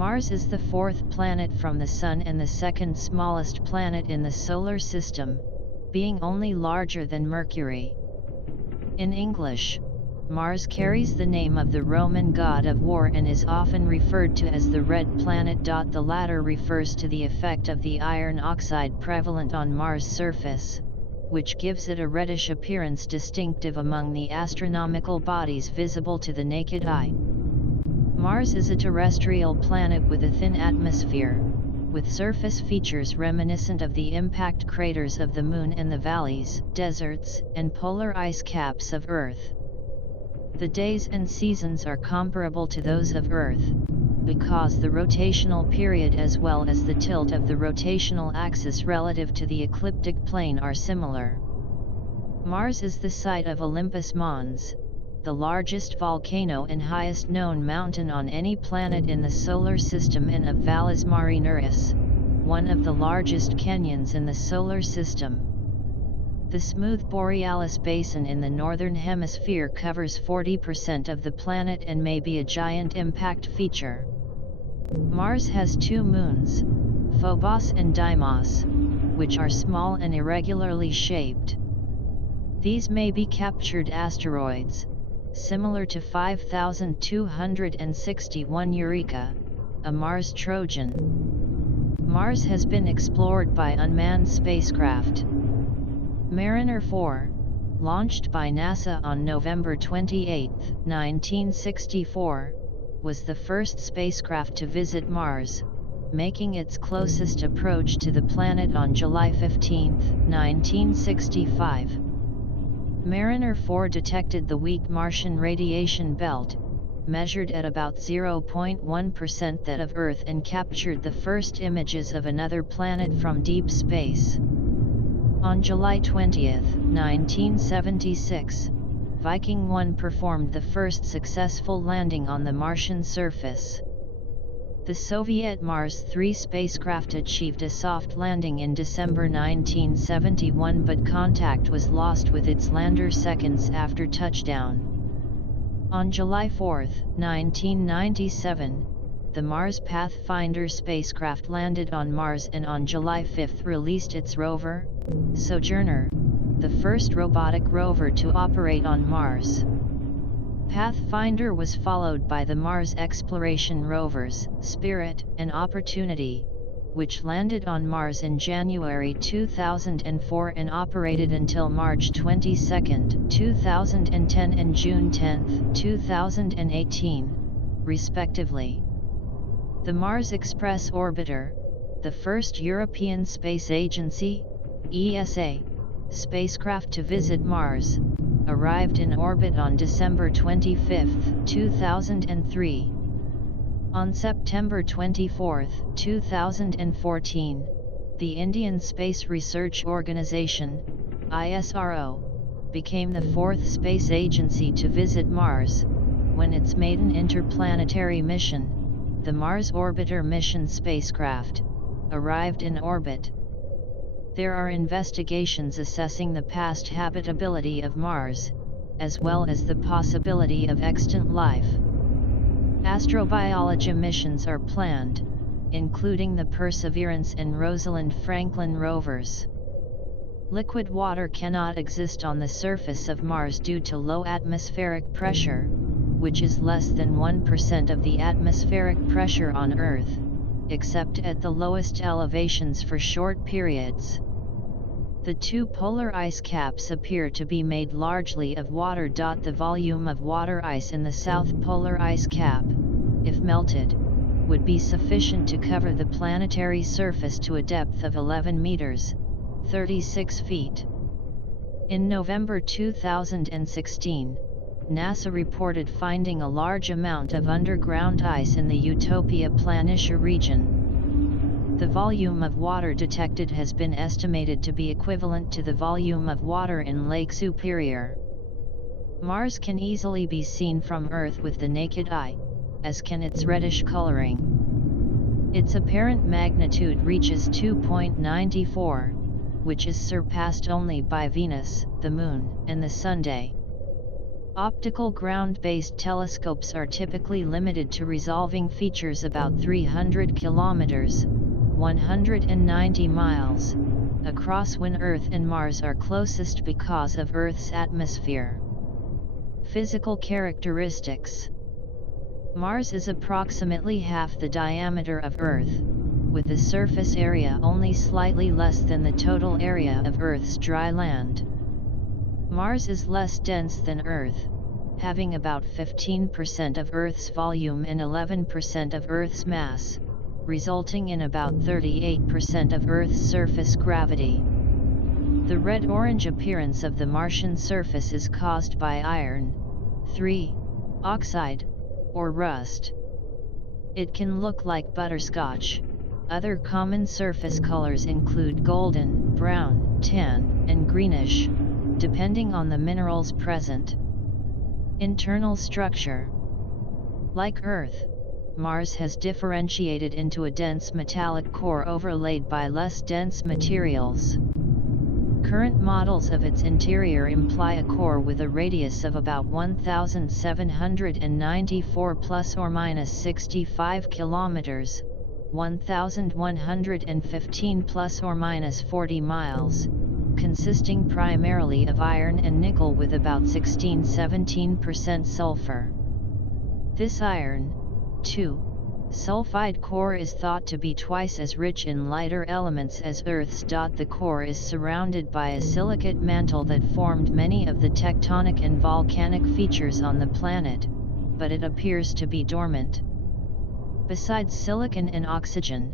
Mars is the fourth planet from the Sun and the second smallest planet in the Solar System, being only larger than Mercury. In English, Mars carries the name of the Roman god of war and is often referred to as the Red Planet. The latter refers to the effect of the iron oxide prevalent on Mars' surface, which gives it a reddish appearance distinctive among the astronomical bodies visible to the naked eye. Mars is a terrestrial planet with a thin atmosphere, with surface features reminiscent of the impact craters of the Moon and the valleys, deserts, and polar ice caps of Earth. The days and seasons are comparable to those of Earth, because the rotational period as well as the tilt of the rotational axis relative to the ecliptic plane are similar. Mars is the site of Olympus Mons, the largest volcano and highest known mountain on any planet in the Solar System, and of Valles Marineris, one of the largest canyons in the Solar System. The smooth Borealis Basin in the Northern Hemisphere covers 40% of the planet and may be a giant impact feature. Mars has two moons, Phobos and Deimos, which are small and irregularly shaped. These may be captured asteroids, similar to 5261 Eureka, a Mars Trojan. Mars has been explored by unmanned spacecraft. Mariner 4, launched by NASA on November 28, 1964, was the first spacecraft to visit Mars, making its closest approach to the planet on July 15, 1965. Mariner 4 detected the weak Martian radiation belt, measured at about 0.1% that of Earth, and captured the first images of another planet from deep space. On July 20, 1976, Viking 1 performed the first successful landing on the Martian surface. The Soviet Mars 3 spacecraft achieved a soft landing in December 1971, but contact was lost with its lander seconds after touchdown. On July 4, 1997, the Mars Pathfinder spacecraft landed on Mars and on July 5 released its rover, Sojourner, the first robotic rover to operate on Mars. Pathfinder was followed by the Mars exploration rovers, Spirit and Opportunity, which landed on Mars in January 2004 and operated until March 22, 2010 and June 10, 2018, respectively. The Mars Express Orbiter, the first European Space Agency (ESA) spacecraft to visit Mars, arrived in orbit on December 25, 2003. On September 24, 2014, the Indian Space Research Organisation (ISRO) became the fourth space agency to visit Mars, when its maiden interplanetary mission, the Mars Orbiter mission spacecraft, arrived in orbit. There are investigations assessing the past habitability of Mars, as well as the possibility of extant life. Astrobiology missions are planned, including the Perseverance and Rosalind Franklin rovers. Liquid water cannot exist on the surface of Mars due to low atmospheric pressure, which is less than 1% of the atmospheric pressure on Earth, except at the lowest elevations for short periods. The two polar ice caps appear to be made largely of water. The volume of water ice in the south polar ice cap, if melted, would be sufficient to cover the planetary surface to a depth of 11 meters, 36 feet. In November 2016, NASA reported finding a large amount of underground ice in the Utopia Planitia region. The volume of water detected has been estimated to be equivalent to the volume of water in Lake Superior. Mars can easily be seen from Earth with the naked eye, as can its reddish coloring. Its apparent magnitude reaches 2.94, which is surpassed only by Venus, the Moon, and the Sunday. Optical ground-based telescopes are typically limited to resolving features about 300 kilometers, 190 miles, across when Earth and Mars are closest because of Earth's atmosphere. Physical characteristics. Mars is approximately half the diameter of Earth, with the surface area only slightly less than the total area of Earth's dry land. Mars is less dense than Earth, having about 15% of Earth's volume and 11% of Earth's mass, resulting in about 38% of Earth's surface gravity. The red-orange appearance of the Martian surface is caused by iron, 3, oxide, or rust. It can look like butterscotch. Other common surface colors include golden, brown, tan, and greenish, depending on the minerals present. Internal structure. Like Earth, Mars has differentiated into a dense metallic core overlaid by less dense materials. Current models of its interior imply a core with a radius of about 1,794 plus or minus 65 kilometers, 1,115 plus or minus 40 miles, consisting primarily of iron and nickel with about 16–17% sulfur. This iron, 2, sulfide core is thought to be twice as rich in lighter elements as Earth's. The core is surrounded by a silicate mantle that formed many of the tectonic and volcanic features on the planet, but it appears to be dormant. Besides silicon and oxygen,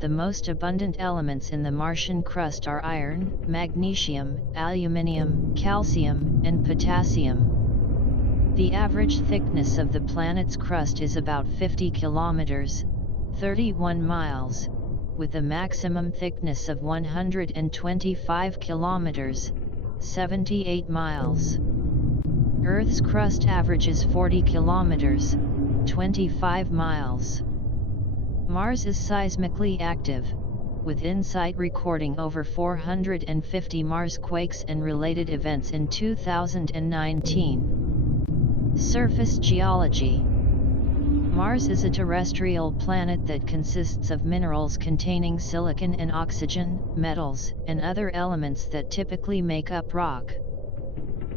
the most abundant elements in the Martian crust are iron, magnesium, aluminium, calcium, and potassium. The average thickness of the planet's crust is about 50 kilometers, 31 miles, with a maximum thickness of 125 kilometers, 78 miles. Earth's crust averages 40 kilometers, 25 miles. Mars is seismically active, with InSight recording over 450 Marsquakes and related events in 2019. Surface geology. Mars is a terrestrial planet that consists of minerals containing silicon and oxygen, metals, and other elements that typically make up rock.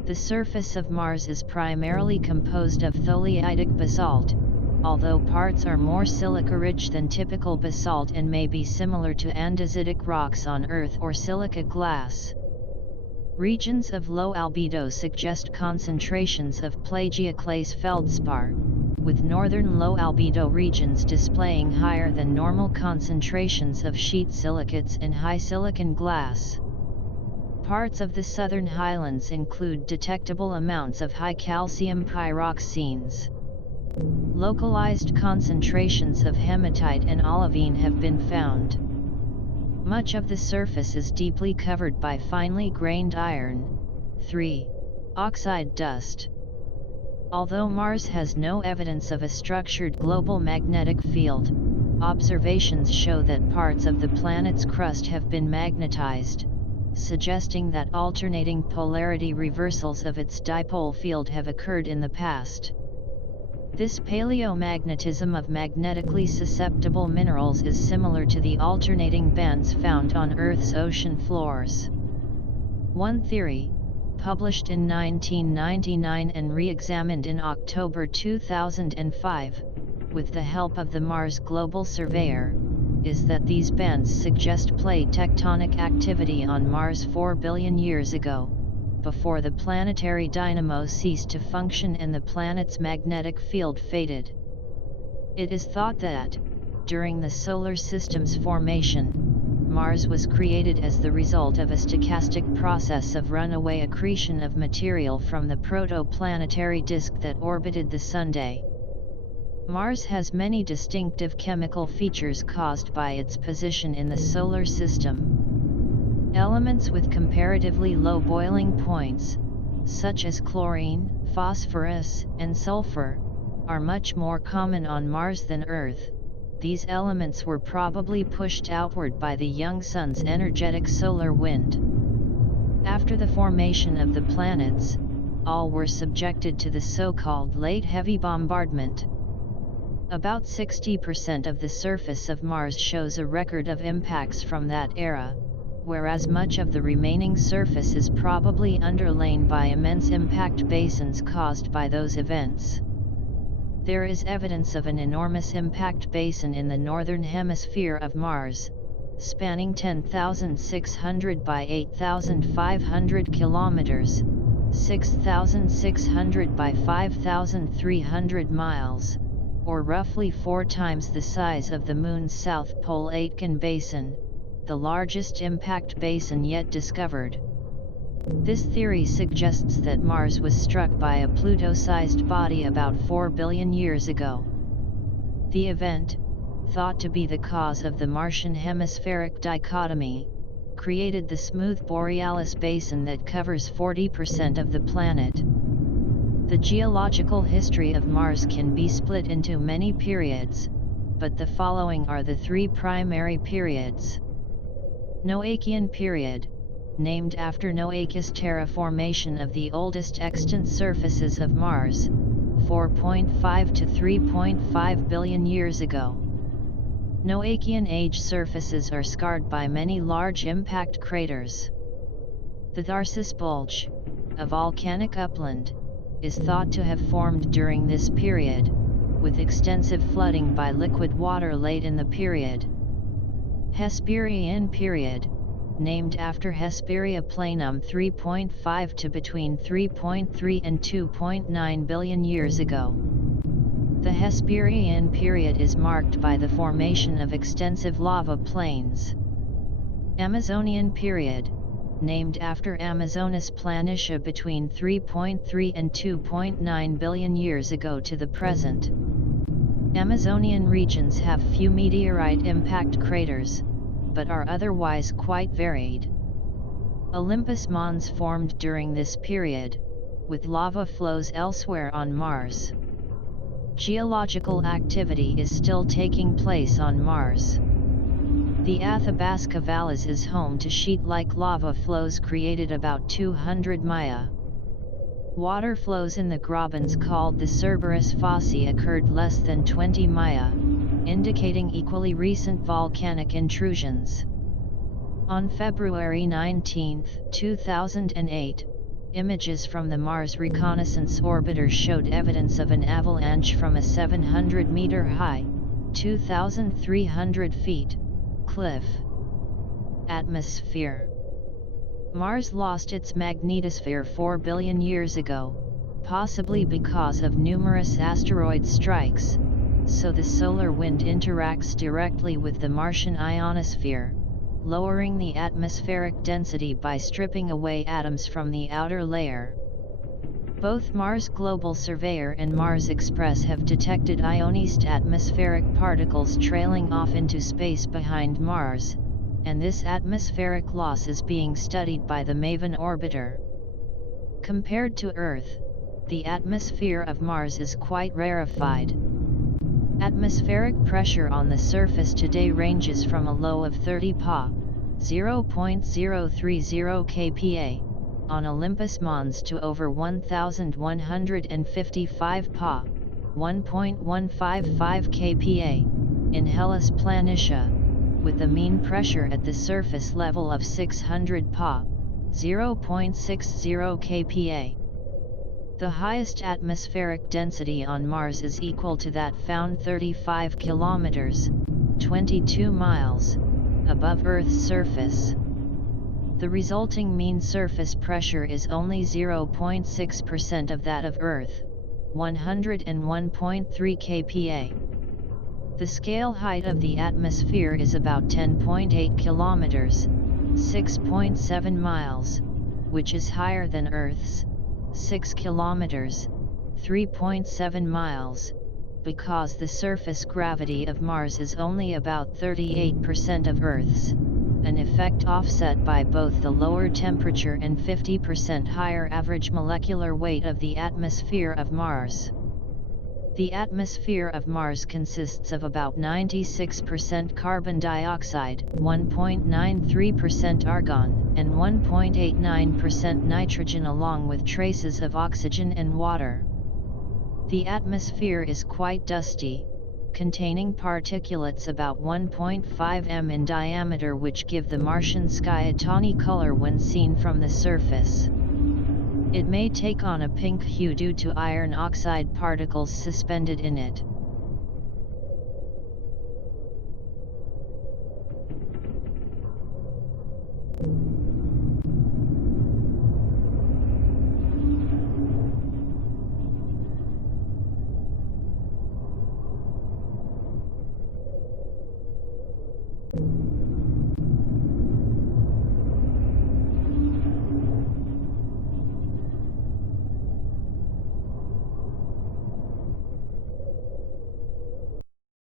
The surface of Mars is primarily composed of tholeiitic basalt, although parts are more silica-rich than typical basalt and may be similar to andesitic rocks on Earth or silica glass. Regions of low albedo suggest concentrations of plagioclase feldspar, with northern low albedo regions displaying higher than normal concentrations of sheet silicates and high silicon glass. Parts of the southern highlands include detectable amounts of high calcium pyroxenes. Localized concentrations of hematite and olivine have been found. Much of the surface is deeply covered by finely grained iron, 3, oxide dust. Although Mars has no evidence of a structured global magnetic field, observations show that parts of the planet's crust have been magnetized, suggesting that alternating polarity reversals of its dipole field have occurred in the past. This paleomagnetism of magnetically susceptible minerals is similar to the alternating bands found on Earth's ocean floors. One theory, published in 1999 and re-examined in October 2005, with the help of the Mars Global Surveyor, is that these bands suggest plate tectonic activity on Mars 4 billion years ago, before the planetary dynamo ceased to function and the planet's magnetic field faded. It is thought that, during the Solar System's formation, Mars was created as the result of a stochastic process of runaway accretion of material from the protoplanetary disk that orbited the Sunday. Mars has many distinctive chemical features caused by its position in the Solar System. Elements with comparatively low boiling points, such as chlorine, phosphorus, and sulfur, are much more common on Mars than Earth. These elements were probably pushed outward by the young Sun's energetic solar wind. After the formation of the planets, all were subjected to the so-called late heavy bombardment. About 60% of the surface of Mars shows a record of impacts from that era, whereas much of the remaining surface is probably underlain by immense impact basins caused by those events. There is evidence of an enormous impact basin in the northern hemisphere of Mars, spanning 10,600 by 8,500 kilometers, 6,600 by 5,300 miles, or roughly 4 times the size of the Moon's South Pole Aitken Basin, the largest impact basin yet discovered. This theory suggests that Mars was struck by a Pluto-sized body about 4 billion years ago. The event, thought to be the cause of the Martian hemispheric dichotomy, created the smooth Borealis Basin that covers 40% of the planet. The geological history of Mars can be split into many periods, but the following are the 3 primary periods. Noachian period, named after Noachus terraformation of the oldest extant surfaces of Mars, 4.5 to 3.5 billion years ago. Noachian age surfaces are scarred by many large impact craters. The Tharsis Bulge, a volcanic upland, is thought to have formed during this period, with extensive flooding by liquid water late in the period. Hesperian period, named after Hesperia planum 3.5 to between 3.3 and 2.9 billion years ago. The Hesperian period is marked by the formation of extensive lava plains. Amazonian period, named after Amazonas planitia between 3.3 and 2.9 billion years ago to the present. Amazonian regions have few meteorite impact craters, but are otherwise quite varied. Olympus Mons formed during this period, with lava flows elsewhere on Mars. Geological activity is still taking place on Mars. The Athabasca Valles is home to sheet-like lava flows created about 200 Maya. Water flows in the Grabens called the Cerberus Fossae occurred less than 20 Maya, indicating equally recent volcanic intrusions. On February 19, 2008, images from the Mars Reconnaissance Orbiter showed evidence of an avalanche from a 700-meter high, 2,300 feet, cliff. Atmosphere. Mars lost its magnetosphere 4 billion years ago, possibly because of numerous asteroid strikes, so the solar wind interacts directly with the Martian ionosphere, lowering the atmospheric density by stripping away atoms from the outer layer. Both Mars Global Surveyor and Mars Express have detected ionized atmospheric particles trailing off into space behind Mars, and this atmospheric loss is being studied by the MAVEN orbiter. Compared to Earth, the atmosphere of Mars is quite rarefied. Atmospheric pressure on the surface today ranges from a low of 30 Pa, 0.030 kPa, on Olympus Mons to over 1,155 Pa, 1.155 kPa, in Hellas Planitia, with a mean pressure at the surface level of 600 Pa, 0.60 kPa. The highest atmospheric density on Mars is equal to that found 35 kilometers, 22 miles, above Earth's surface. The resulting mean surface pressure is only 0.6% of that of Earth, 101.3 kPa. The scale height of the atmosphere is about 10.8 kilometers, 6.7 miles, which is higher than Earth's, 6 kilometers, 3.7 miles, because the surface gravity of Mars is only about 38% of Earth's, an effect offset by both the lower temperature and 50% higher average molecular weight of the atmosphere of Mars. The atmosphere of Mars consists of about 96% carbon dioxide, 1.93% argon, and 1.89% nitrogen, along with traces of oxygen and water. The atmosphere is quite dusty, containing particulates about 1.5 m in diameter, which give the Martian sky a tawny color when seen from the surface. It may take on a pink hue due to iron oxide particles suspended in it.